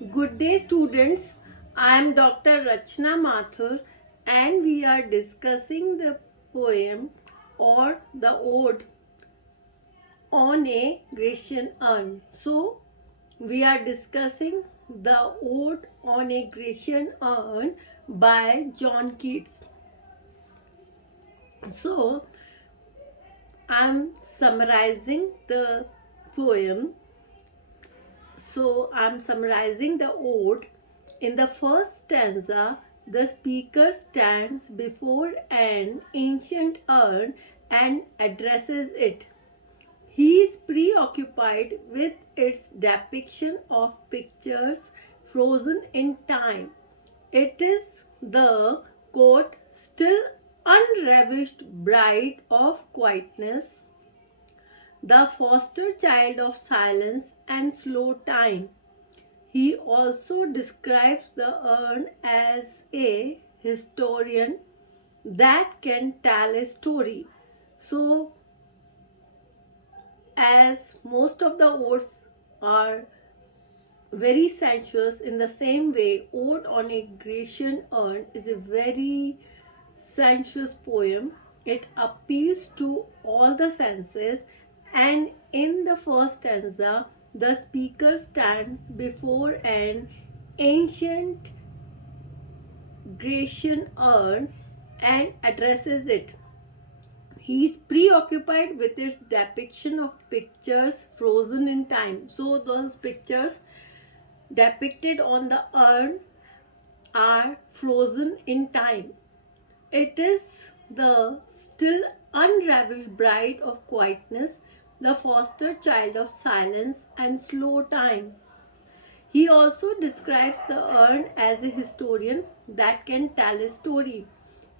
Good day, students. I am Dr. Rachna Mathur, and we are discussing the poem or the ode on a Grecian urn. So, we are discussing the ode on a Grecian urn by John Keats. So, I am summarizing the poem. So, I am summarizing the ode. In the first stanza, the speaker stands before an ancient urn and addresses it. He is preoccupied with its depiction of pictures frozen in time. It is the quote, still unravished bride of quietness, the foster child of silence and slow time. He also describes the urn as a historian that can tell a story. So, as most of the odes are very sensuous, in the same way, Ode on a Grecian Urn is a very sensuous poem. It appeals to all the senses, and in the first stanza, the speaker stands before an ancient Grecian urn and addresses it. He is preoccupied with its depiction of pictures frozen in time. So, those pictures depicted on the urn are frozen in time. It is the still unravished bride of quietness, the foster child of silence and slow time. He also describes the urn as a historian that can tell a story.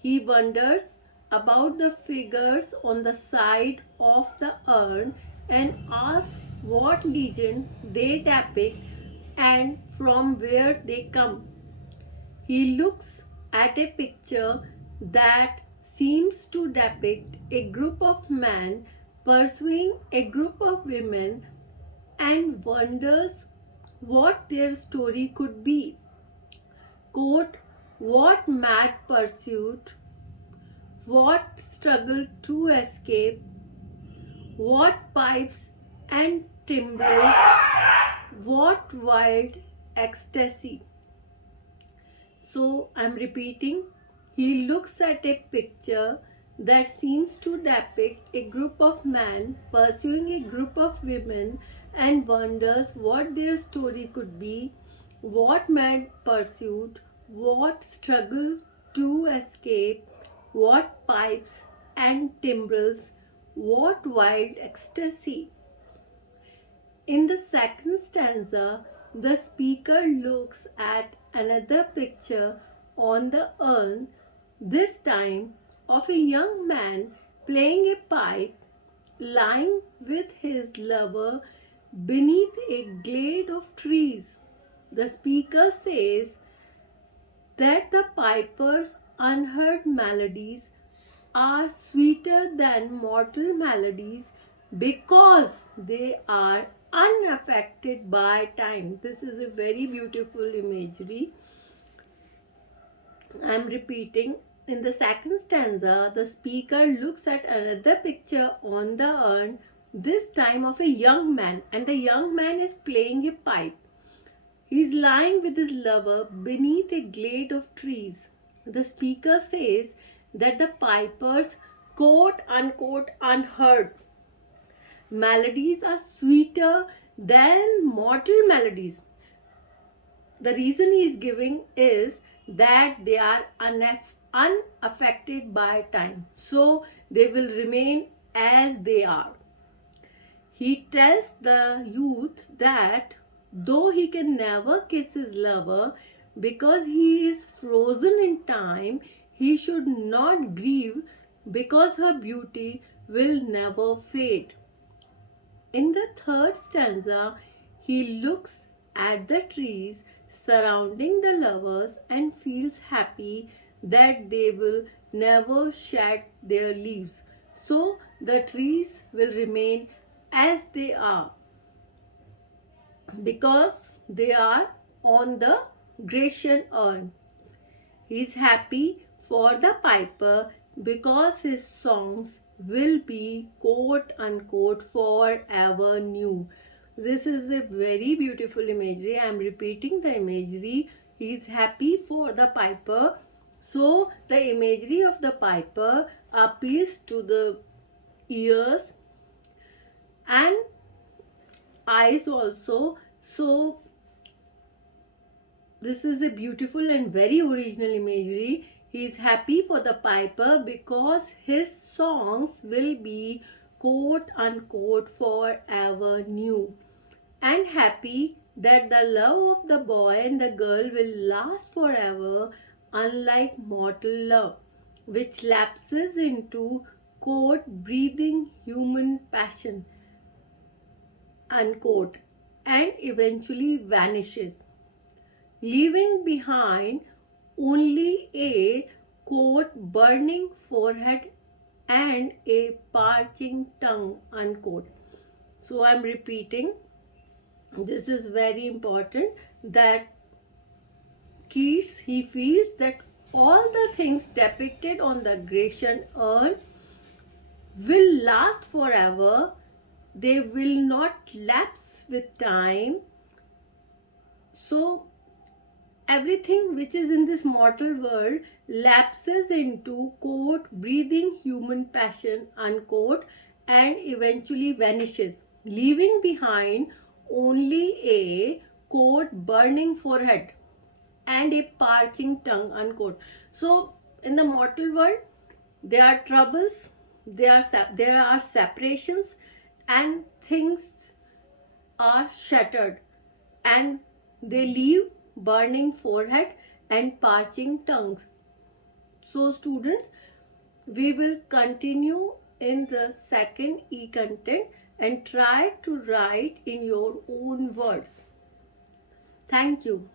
He wonders about the figures on the side of the urn and asks what legend they depict and from where they come. He looks at a picture that seems to depict a group of men pursuing a group of women and wonders what their story could be. Quote, what mad pursuit, what struggle to escape, what pipes and timbrels, what wild ecstasy. So I'm repeating. He looks at a picture that seems to depict a group of men pursuing a group of women and wonders what their story could be, what mad pursuit, what struggle to escape, what pipes and timbrels, what wild ecstasy. In the second stanza, the speaker looks at another picture on the urn, this time of a young man playing a pipe, lying with his lover beneath a glade of trees. The speaker says that the piper's unheard melodies are sweeter than mortal melodies because they are unaffected by time. This is a very beautiful imagery. I am repeating. In the second stanza, the speaker looks at another picture on the urn, this time of a young man, and the young man is playing a pipe. He is lying with his lover beneath a glade of trees. The speaker says that the piper's quote unquote unheard melodies are sweeter than mortal melodies. The reason he is giving is that they are unaffected by time. So they will remain as they are. He tells the youth that though he can never kiss his lover because he is frozen in time, he should not grieve because her beauty will never fade. In the third stanza, he looks at the trees surrounding the lovers and feels happy that they will never shed their leaves. So the trees will remain as they are because they are on the Grecian urn. He's happy for the piper because his songs will be quote unquote forever new. This is a very beautiful imagery. I am repeating the imagery. He's happy for the piper. So the imagery of the piper appeals to the ears and eyes also. So this is a beautiful and very original imagery. He is happy for the piper because his songs will be quote unquote forever new, and happy that the love of the boy and the girl will last forever, unlike mortal love, which lapses into quote breathing human passion unquote and eventually vanishes, leaving behind only a quote burning forehead and a parching tongue unquote. So I'm repeating, this is very important, that Keats, he feels that all the things depicted on the Grecian urn will last forever, they will not lapse with time. So everything which is in this mortal world lapses into quote breathing human passion unquote and eventually vanishes, leaving behind only a quote burning forehead and a parching tongue unquote. So in the mortal world there are troubles, there are separations, and things are shattered, and they leave burning forehead and parching tongues. So students, we will continue in the second e-content and try to write in your own words. Thank you.